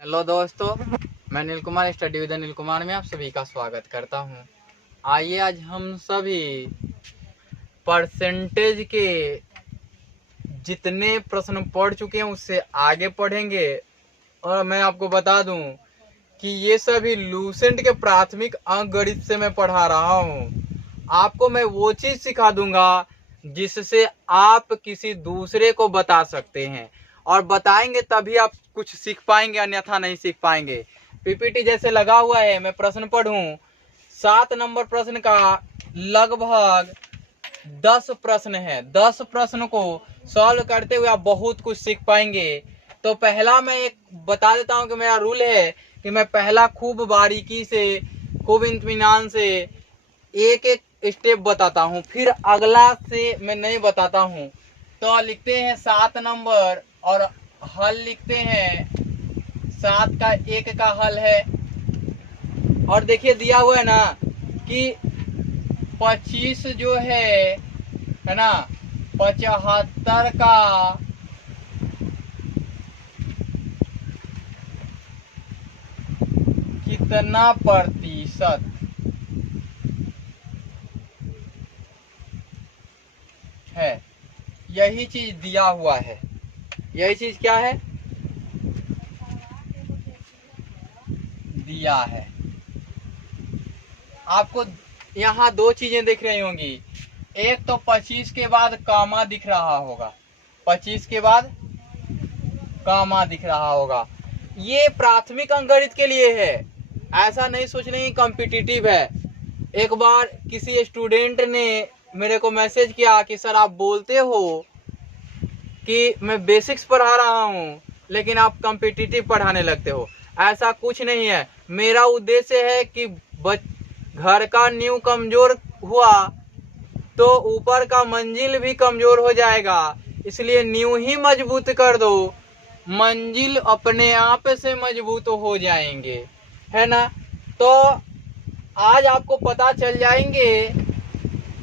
Hello दोस्तों, मैं नील Kumar study with नील कुमार में आप सभी का स्वागत करता हूं। आइए आज हम सभी परसेंटेज के जितने प्रश्न पढ़ चुके हैं उससे आगे पढ़ेंगे। और मैं आपको बता दूं कि ये सभी लूसेंट के प्राथमिक अंक गणित से मैं पढ़ा रहा हूं। आपको मैं वो चीज सिखा दूंगा जिससे आप किसी दूसरे को बता सकते हैं, और बताएंगे तभी आप कुछ सीख पाएंगे, अन्यथा नहीं सीख पाएंगे। पीपीटी जैसे लगा हुआ है, मैं प्रश्न पढ़ूं। 7 नंबर प्रश्न का लगभग 10 प्रश्न है। 10 प्रश्न को सॉल्व करते हुए आप बहुत कुछ सीख पाएंगे। तो पहला मैं एक बता देता हूं कि मेरा रूल है कि मैं पहला खूब बारीकी से, खूब इत्मीनान से एक एक स्टेप बताता हूं, फिर अगला से मैं नहीं बताता हूं। तो लिखते हैं 7 नंबर और हल लिखते हैं। 7 का 1 का हल है, और देखिए दिया हुआ है ना कि 25 जो है ना, 75 का कितना प्रतिशत है, यही चीज दिया हुआ है। यही चीज क्या है, दिया है। आपको यहाँ दो चीजें दिख रही होंगी। एक तो 25 के बाद कामा दिख रहा होगा, 25 के बाद कामा दिख रहा होगा। ये प्राथमिक अंकगणित के लिए है, ऐसा नहीं सोचने की कॉम्पिटिटिव है। एक बार किसी स्टूडेंट ने मेरे को मैसेज किया कि सर आप बोलते हो कि मैं बेसिक्स पढ़ा रहा हूँ लेकिन आप कॉम्पिटिटिव पढ़ाने लगते हो। ऐसा कुछ नहीं है। मेरा उद्देश्य है कि घर का नींव कमजोर हुआ तो ऊपर का मंजिल भी कमजोर हो जाएगा, इसलिए नींव ही मजबूत कर दो, मंजिल अपने आप से मजबूत हो जाएंगे, है ना। तो आज आपको पता चल जाएंगे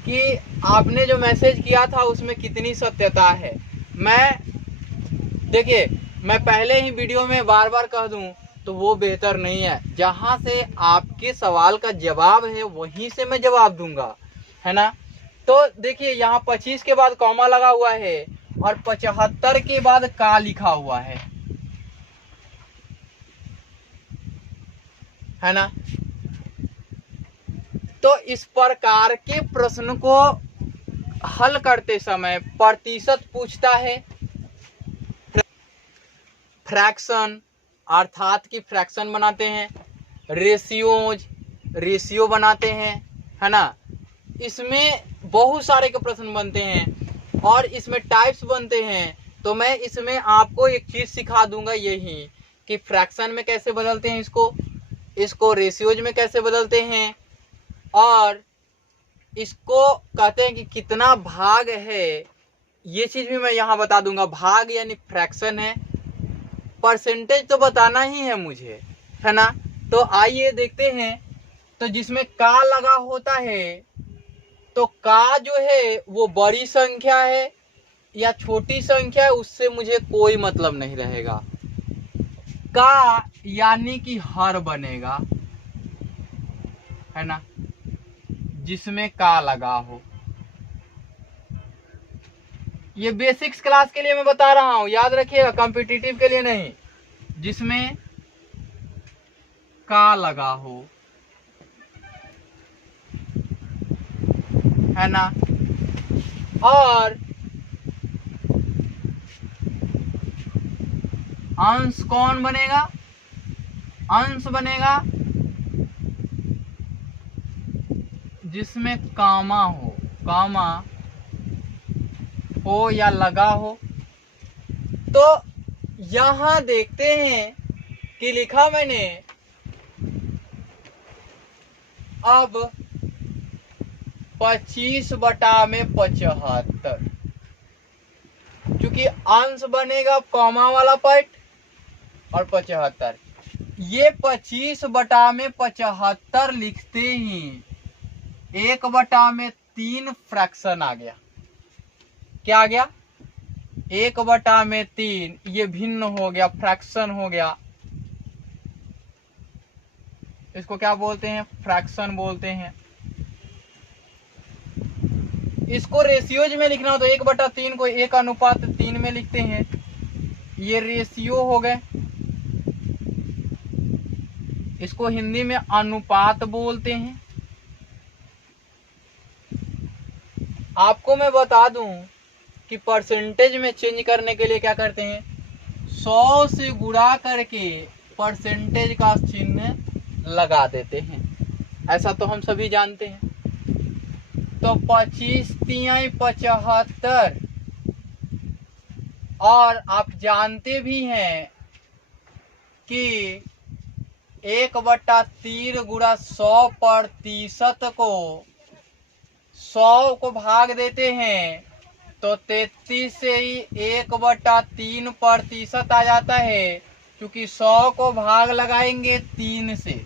कि आपने जो मैसेज किया था उसमें कितनी सत्यता है। देखिए, मैं पहले ही वीडियो में बार बार कह दूं तो वो बेहतर नहीं है। जहां से आपके सवाल का जवाब है वहीं से मैं जवाब दूंगा, है ना। तो देखिए, यहाँ 25 के बाद कॉमा लगा हुआ है और 75 के बाद का लिखा हुआ है ना। तो इस प्रकार के प्रश्न को हल करते समय प्रतिशत पूछता है, फ्रैक्शन अर्थात की फ्रैक्शन बनाते हैं, रेशियो बनाते हैं, है ना। इसमें बहुत सारे के प्रश्न बनते हैं और इसमें टाइप्स बनते हैं। तो मैं इसमें आपको एक चीज सिखा दूंगा, यही कि फ्रैक्शन में कैसे बदलते हैं, इसको रेशियोज में कैसे बदलते हैं, और इसको कहते हैं कि कितना भाग है, ये चीज भी मैं यहाँ बता दूंगा। भाग यानी फ्रैक्शन है, परसेंटेज तो बताना ही है मुझे, है ना। तो आइए देखते हैं। तो जिसमें का लगा होता है, तो का जो है वो बड़ी संख्या है या छोटी संख्या है उससे मुझे कोई मतलब नहीं रहेगा। का यानी कि हर बनेगा, है ना, जिसमें का लगा हो। ये बेसिक्स क्लास के लिए मैं बता रहा हूं, याद रखिएगा, कॉम्पिटिटिव के लिए नहीं। जिसमें का लगा हो, है ना। और अंश कौन बनेगा, अंश बनेगा जिसमें कामा हो या लगा हो। तो यहां देखते हैं कि लिखा मैंने, अब 25/75, क्योंकि अंश बनेगा कॉमा वाला पार्ट और 75, ये 25/75 लिखते ही 1/3 फ्रैक्शन आ गया। क्या आ गया, 1/3, ये भिन्न हो गया, फ्रैक्शन हो गया। इसको क्या बोलते हैं, फ्रैक्शन बोलते हैं। इसको रेशियोज में लिखना हो तो 1/3 को 1:3 में लिखते हैं, ये रेशियो हो गए। इसको हिंदी में अनुपात बोलते हैं। आपको मैं बता दूं कि परसेंटेज में चेंज करने के लिए क्या करते हैं, 100 से गुणा करके परसेंटेज का चिन्ह लगा देते हैं, ऐसा तो हम सभी जानते हैं। तो 25 तिहाई 75, और आप जानते भी हैं कि 1/3 गुणा 100% को 100 को भाग देते हैं तो 33 से ही 1/3% आ जाता है। क्योंकि 100 को भाग लगाएंगे 3 से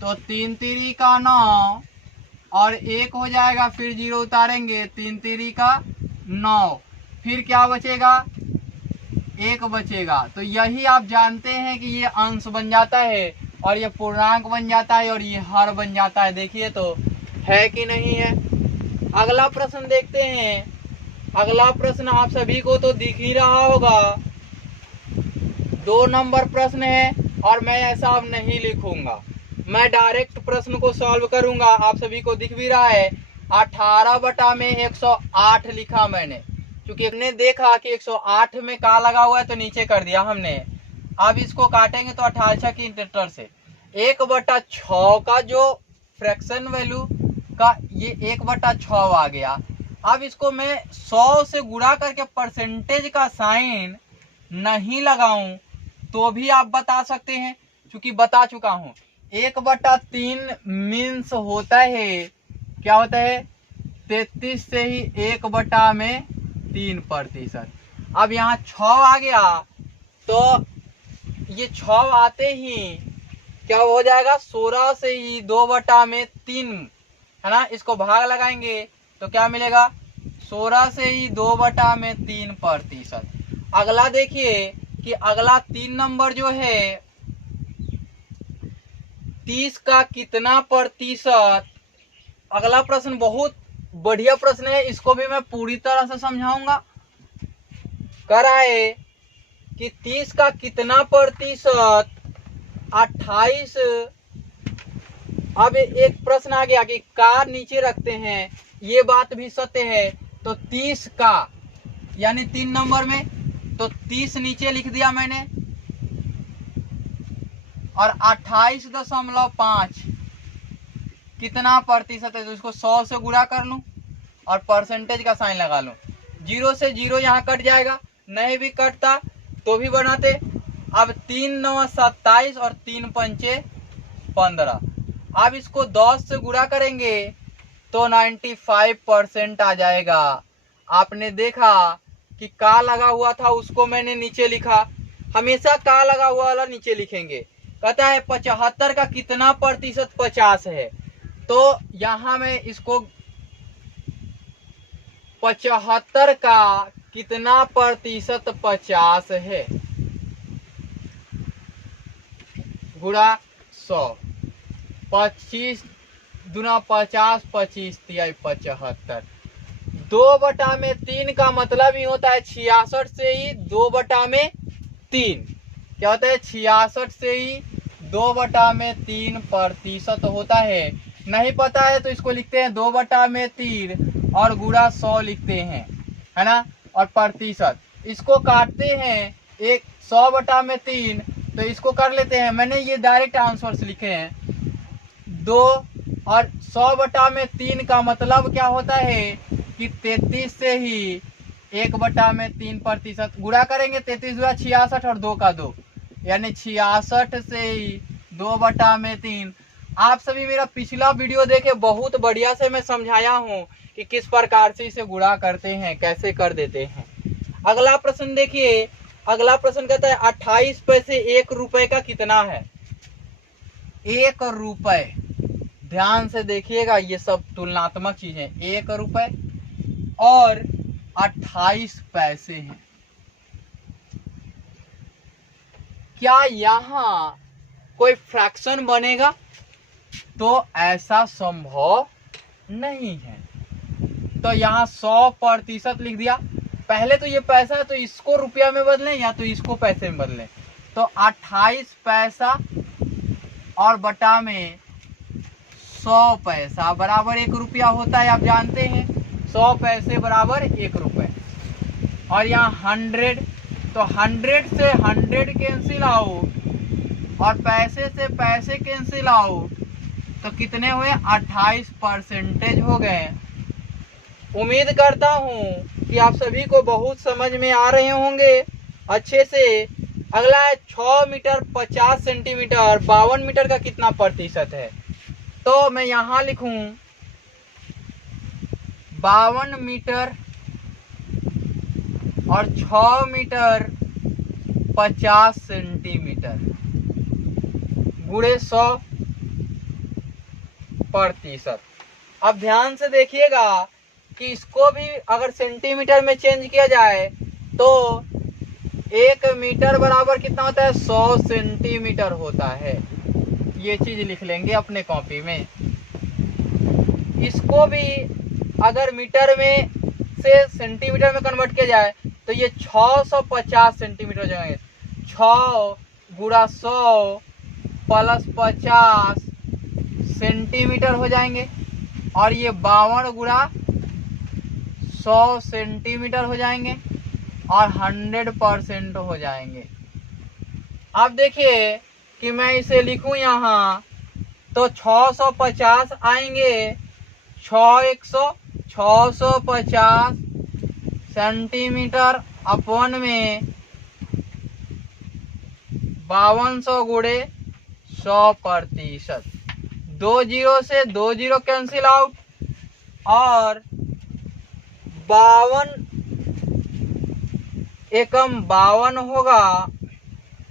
तो 3 तिरी का 9 और 1 हो जाएगा, फिर 0 उतारेंगे, 3 तिरी का 9, फिर क्या बचेगा, 1 बचेगा। तो यही आप जानते हैं कि ये अंश बन जाता है और ये पूर्णांक बन जाता है और ये हर बन जाता है। देखिए तो है कि नहीं है। अगला प्रश्न देखते हैं। अगला प्रश्न आप सभी को तो दिख ही रहा होगा, 2 नंबर प्रश्न है और मैं ऐसा अब नहीं लिखूंगा, मैं डायरेक्ट प्रश्न को सॉल्व करूंगा। आप सभी को दिख भी रहा है 18/108 लिखा मैंने, क्योंकि हमने देखा कि 108 में का लगा हुआ है तो नीचे कर दिया हमने। अब इसको काटेंगे तो 18 की इंटर से 1/6 का जो फ्रैक्शन वैल्यू का ये 1/6 आ गया। अब इसको मैं 100 से गुणा करके परसेंटेज का साइन नहीं लगाऊं तो भी आप बता सकते हैं, क्योंकि बता चुका हूं। 1/3 मीन्स होता है, क्या होता है, 33 से ही 1/3%। अब यहाँ 6 आ गया तो ये 6 आते ही क्या हो जाएगा, 16 से ही 2/3 है ना, इसको भाग लगाएंगे तो क्या मिलेगा, 16 से ही 2/3%। अगला देखिए कि अगला 3 नंबर जो है 30 का कितना प्रतिशत। अगला प्रश्न बहुत बढ़िया प्रश्न है, इसको भी मैं पूरी तरह से समझाऊंगा। कराए कि 30 का कितना प्रतिशत 28। अब एक प्रश्न आ गया कि का नीचे रखते हैं, ये बात भी सत्य है। तो 30 का यानी 3 नंबर में तो 30 नीचे लिख दिया मैंने और 28.5 कितना प्रतिशत है, तो इसको 100 से गुणा कर लूं और परसेंटेज का साइन लगा लूं। 0 से 0 यहाँ कट जाएगा, नहीं भी कटता तो भी बनाते। अब 3 9 27 और 3 पंचे 15। अब इसको 10 से गुणा करेंगे तो 95% आ जाएगा। आपने देखा कि का लगा हुआ था उसको मैंने नीचे लिखा, हमेशा का लगा हुआ वाला नीचे लिखेंगे। कहता है 75 का कितना प्रतिशत 50 है, तो यहां मैं इसको 75 का कितना प्रतिशत 50 है गुणा 100, 25 दूना 50, 25 तिहाई 75। 2/3 का मतलब ही होता है 66 से ही 2/3 क्या होता है, 66 से ही 2/3% होता है। नहीं पता है तो इसको लिखते हैं 2/3 और गुणा 100 लिखते हैं, है ना, और प्रतिशत इसको काटते हैं 100/3 तो इसको कर लेते हैं। मैंने ये डायरेक्ट आंसर्स लिखे हैं 2 और 100/3 का मतलब क्या होता है कि 33 से ही 1/3% गुणा करेंगे। 33 हुआ 66 और 2 का 2 यानी 66 से ही 2/3। आप सभी मेरा पिछला वीडियो देखे, बहुत बढ़िया से मैं समझाया हूं कि किस प्रकार से इसे गुणा करते हैं, कैसे कर देते हैं। अगला प्रश्न देखिए। अगला प्रश्न कहता है 28 पैसे 1 रुपए का कितना है। 1 रुपए, ध्यान से देखिएगा, ये सब तुलनात्मक चीजें। 1 रुपए और 28 पैसे हैं। क्या यहां कोई फ्रैक्शन बनेगा? तो ऐसा संभव नहीं है। तो यहाँ 100% लिख दिया। पहले तो ये पैसा है तो इसको रुपया में बदलें या तो इसको पैसे में बदलें। तो 28 पैसा और बटा में 100 पैसा बराबर 1 रुपया होता है, आप जानते हैं। 100 पैसे बराबर 1 रुपये। और यहाँ 100, तो 100 से 100 कैंसिल आउट और पैसे से पैसे कैंसिल आउट, तो कितने हुए? 28% हो गए। उम्मीद करता हूँ कि आप सभी को बहुत समझ में आ रहे होंगे अच्छे से। अगला है 6 मीटर 50 सेंटीमीटर 52 मीटर का कितना प्रतिशत है? तो मैं यहाँ लिखूं 52 मीटर और 6 मीटर 50 सेंटीमीटर गुणे 100%। अब ध्यान से देखिएगा कि इसको भी अगर सेंटीमीटर में चेंज किया जाए तो 1 मीटर बराबर कितना होता है? 100 सेंटीमीटर होता है। ये चीज लिख लेंगे अपने कॉपी में। इसको भी अगर मीटर में से सेंटीमीटर में कन्वर्ट किया जाए तो ये 650 सेंटीमीटर हो जाएंगे। 6 गुणा 100 प्लस 50 सेंटीमीटर हो जाएंगे और ये 52 गुणा 100 सेंटीमीटर हो जाएंगे और 100% हो जाएंगे। अब देखिए कि मैं इसे लिखूं यहाँ तो 650 आएंगे। 650 सेंटीमीटर अपन में 5200 गुणे 100%। 2 जीरो से 2 जीरो कैंसिल आउट और 52 एकम 52 होगा,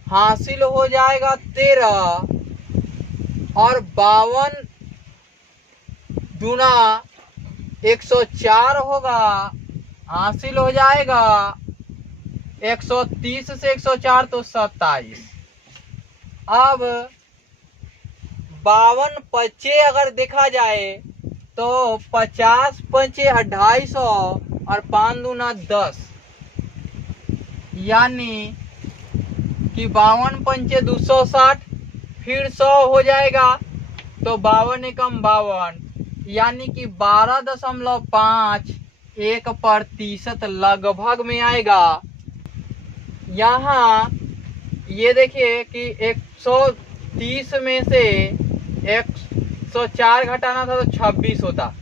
हासिल हो जाएगा 13 और 52 दूना 104 होगा, हासिल हो जाएगा 130 से 104 तो 27। अब 52 पच्चे अगर देखा जाए तो 50 पंचे 250 और 5 दूना 10, यानी कि 52 पंचे 260 फिर 100 हो जाएगा तो 52 एकम 52, यानी कि 12.51% लगभग में आएगा। यहाँ ये देखिए कि 130 में से 104 घटाना था तो 26 होता,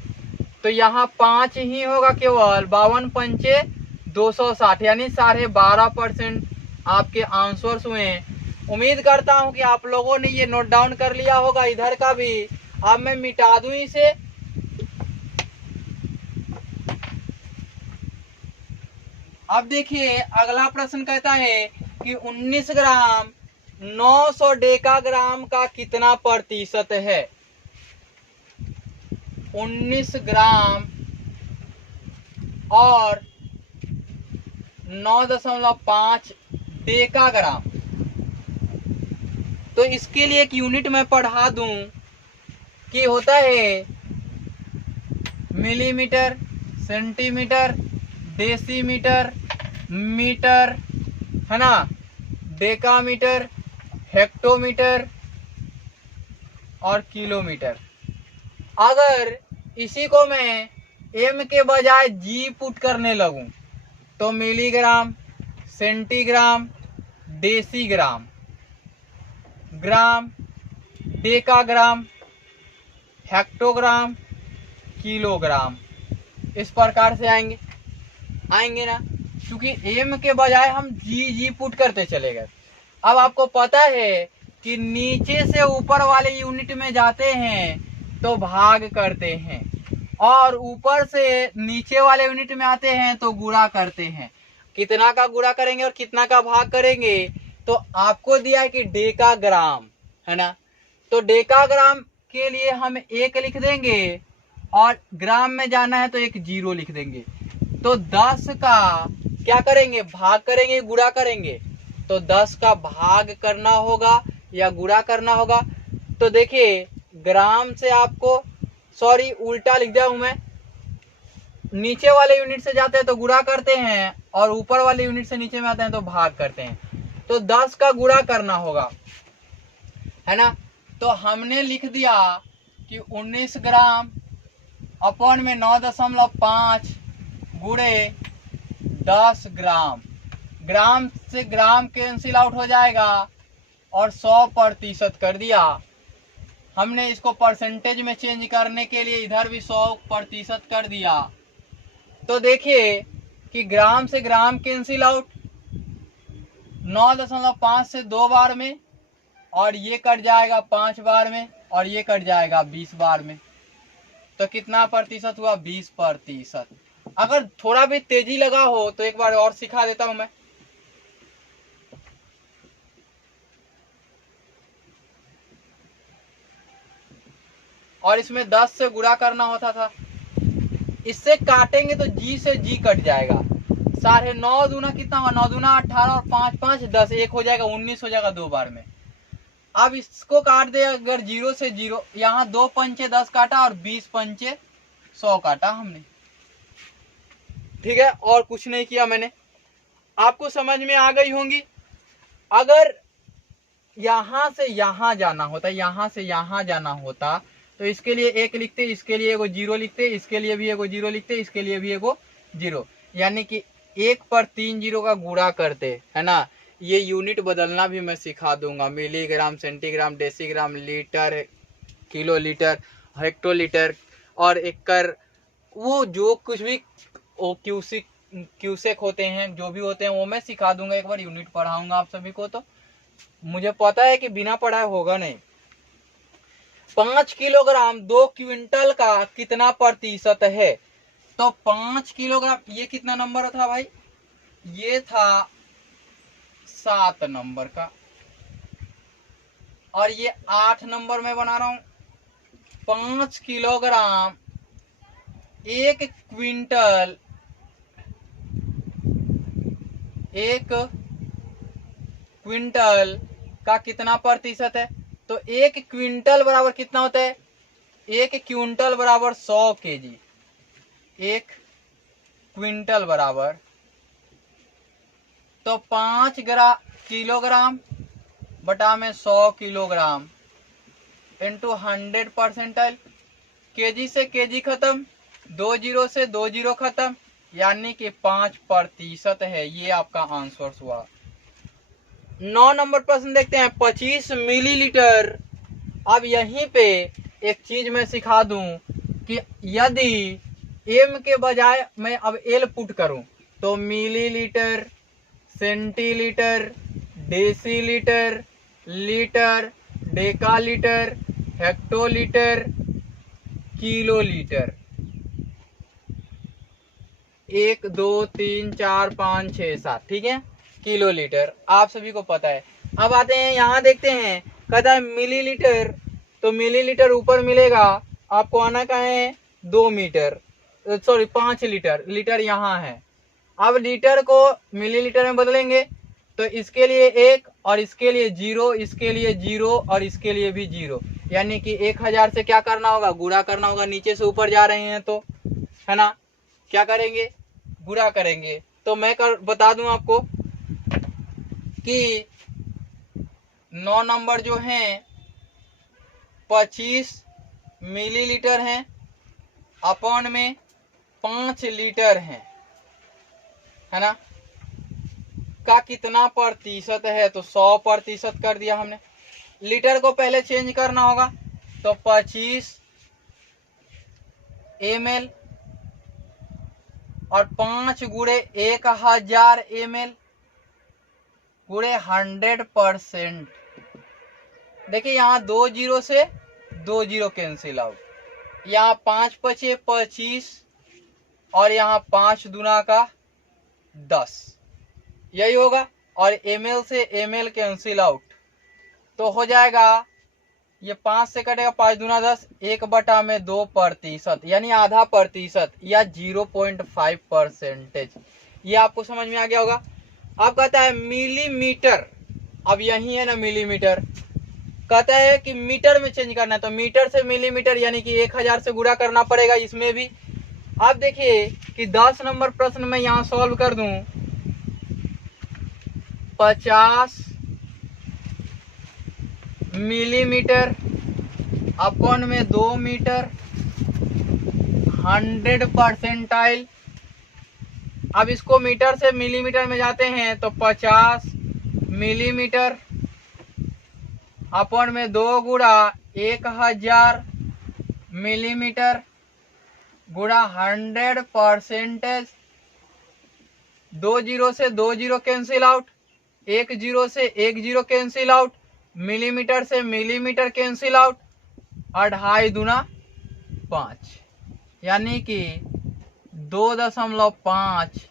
तो यहाँ 5 ही होगा केवल। 52 पंचे 260 यानी 12.5% आपके आंसर्स हुए। उम्मीद करता हूँ कि आप लोगों ने ये नोट डाउन कर लिया होगा इधर का भी। अब मैं मिटा दूं इसे। अब देखिए अगला प्रश्न कहता है कि 19 ग्राम 900 डेकाग्राम का कितना प्रतिशत है? 19 ग्राम और 9.5 डेकाग्राम। तो इसके लिए एक यूनिट मैं पढ़ा दूं कि होता है मिलीमीटर, सेंटीमीटर, डेसीमीटर, मीटर, है ना, डेकामीटर, हेक्टोमीटर और किलोमीटर। अगर इसी को मैं एम के बजाय जी पुट करने लगूं तो मिलीग्राम, सेंटीग्राम, डेसीग्राम, ग्राम, डेकाग्राम, हेक्टोग्राम, किलोग्राम, इस प्रकार से आएंगे ना, क्योंकि एम के बजाय हम जी पुट करते चले गए। अब आपको पता है कि नीचे से ऊपर वाले यूनिट में जाते हैं तो भाग करते हैं और ऊपर से नीचे वाले यूनिट में आते हैं तो गुणा करते हैं। कितना का गुणा करेंगे और कितना का भाग करेंगे? तो आपको दिया है कि डेकाग्राम, है ना, तो डेकाग्राम के लिए हम 1 लिख देंगे और ग्राम में जाना है तो 1 0 लिख देंगे। तो 10 का क्या करेंगे? भाग करेंगे, गुणा करेंगे। तो 10 का भाग करना होगा या गुणा करना होगा। तो देखिए ग्राम से आपको, सॉरी उल्टा लिख दिया हूं मैं, नीचे वाले यूनिट से जाते हैं तो गुणा करते हैं और ऊपर वाले यूनिट से नीचे में आते हैं तो भाग करते हैं। तो 10 का गुणा करना होगा, है ना। तो हमने लिख दिया कि 19 ग्राम अपॉन में 9.5 गुणे 10 ग्राम। ग्राम से ग्राम कैंसिल आउट हो जाएगा और 100% कर दिया हमने। इसको परसेंटेज में चेंज करने के लिए इधर भी 100% कर दिया। तो देखिए कि ग्राम से ग्राम कैंसिल आउट 9.5 से 2 बार में, और ये कट जाएगा 5 बार में, और ये कट जाएगा 20 बार में। तो कितना प्रतिशत हुआ? 20%। अगर थोड़ा भी तेजी लगा हो तो एक बार और सिखा देता हूं मैं। और इसमें 10 से गुणा करना होता था, इससे काटेंगे तो जी से जी कट जाएगा। 9.5 दूना कितना हुआ? 9 दूना 18 और 5 5 10, एक हो जाएगा 19 हो जाएगा 2 बार में। अब इसको काट दे अगर 0 से 0, यहाँ 2 पंचे 10 काटा और 20 पंचे 100 काटा हमने, ठीक है। और कुछ नहीं किया मैंने, आपको समझ में आ गई होंगी। अगर यहां से यहां जाना होता, यहां से यहां जाना होता तो इसके लिए 1 लिखते, इसके लिए एगो 0 लिखते, इसके लिए भी एगो 0 लिखते, इसके लिए भी एगो 0, यानी कि 1 पर 3 0 का गुणा करते, है ना। ये यूनिट बदलना भी मैं सिखा दूंगा, milligram, centigram, decigram, litre, kilolitre, hectolitre और एकड़, वो जो कुछ भी क्यूसेक होते हैं, जो भी होते हैं वो मैं सिखा दूंगा। एक बार यूनिट पढ़ाऊंगा आप सभी को, तो मुझे पता है कि बिना पढ़ाए होगा नहीं। 5 किलोग्राम 2 क्विंटल का कितना प्रतिशत है? तो 5 किलोग्राम, ये कितना नंबर था भाई? ये था 7 नंबर का, और ये 8 नंबर में बना रहा हूं। 5 किलोग्राम 1 क्विंटल, 1 क्विंटल का कितना प्रतिशत है? तो 1 क्विंटल बराबर कितना होता है? 1 क्विंटल बराबर 100 केजी। 1 क्विंटल बराबर, तो 5 किलोग्राम बटा में 100 किलोग्राम इंटू 100%। केजी से केजी खत्म, 2 0 से 2 0 खत्म, यानी कि 5% है। ये आपका आंसर हुआ। 9 नंबर प्रश्न देखते हैं, 25 मिलीलीटर। अब यहीं पे एक चीज मैं सिखा दूं कि यदि एम के बजाय मैं अब एल पुट करूं तो millilitre, centilitre, decilitre, litre, decalitre, hectolitre, kilolitre, 1 2 3 4 5 6 7, ठीक है। किलोलीटर आप सभी को पता है। अब आते हैं यहाँ, देखते हैं, कहता है मिलीलीटर, तो मिलीलीटर ऊपर मिलेगा आपको, आना कहाँ है? 2 मीटर, सॉरी 5 लीटर, लीटर यहाँ है। अब लीटर को मिलीलीटर में बदलेंगे तो इसके लिए 1 और इसके लिए 0, इसके लिए 0 और इसके लिए भी 0, यानी कि 1000 से क्या करना होगा? गुणा करना होगा। नीचे से ऊपर जा रहे हैं तो, है ना, क्या करेंगे? गुणा करेंगे। तो मैं बता दूं आपको कि 9 नंबर जो हैं 25 मिलीलीटर हैं, अपॉन में 5 लीटर है ना, का कितना प्रतिशत है? तो 100% कर दिया हमने। लीटर को पहले चेंज करना होगा, तो 25 ml और 5 गुणे 1000 ml गुणे 100%। देखिए यहाँ 2 0 से 2 0 कैंसिल आउट, यहाँ 5 पचे 25 और यहाँ 5 दूना का 10, यही होगा। और ml से ml कैंसिल आउट, तो हो जाएगा ये 5 से कटेगा 5 दूना 10, 1/2%, यानी आधा प्रतिशत या 0.5%। ये आपको समझ में आ गया होगा। अब कहता है मिलीमीटर, अब यही है ना मिलीमीटर, कहता है कि मीटर में चेंज करना है, तो मीटर से मिलीमीटर यानी कि 1000 से गुणा करना पड़ेगा इसमें भी। अब देखिए कि 10 नंबर प्रश्न में यहाँ सॉल्व कर दूं, 50 मिलीमीटर अपन में 2 मीटर 100 परसेंटाइल। अब इसको मीटर से मिलीमीटर में जाते हैं तो 50 मिलीमीटर अपन में 2 गुणा 1000 मिलीमीटर गुणा 100 परसेंटेज। 2 जीरो से 2 जीरो कैंसिल आउट, 1 जीरो से 1 जीरो कैंसिल आउट, मिलीमीटर से मिलीमीटर कैंसिल आउट, 2.5 दूना 5 यानी कि 2.5%।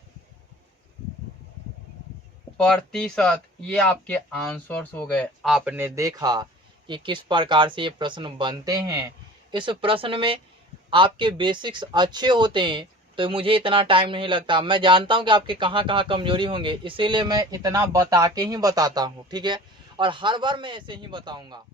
ये आपके आंसर्स हो गए। आपने देखा कि किस प्रकार से ये प्रश्न बनते हैं। इस प्रश्न में आपके बेसिक्स अच्छे होते हैं तो मुझे इतना टाइम नहीं लगता। मैं जानता हूं कि आपके कहाँ कहाँ कमजोरी होंगे, इसीलिए मैं इतना बता के ही बताता हूं, ठीक है। और हर बार मैं ऐसे ही बताऊंगा।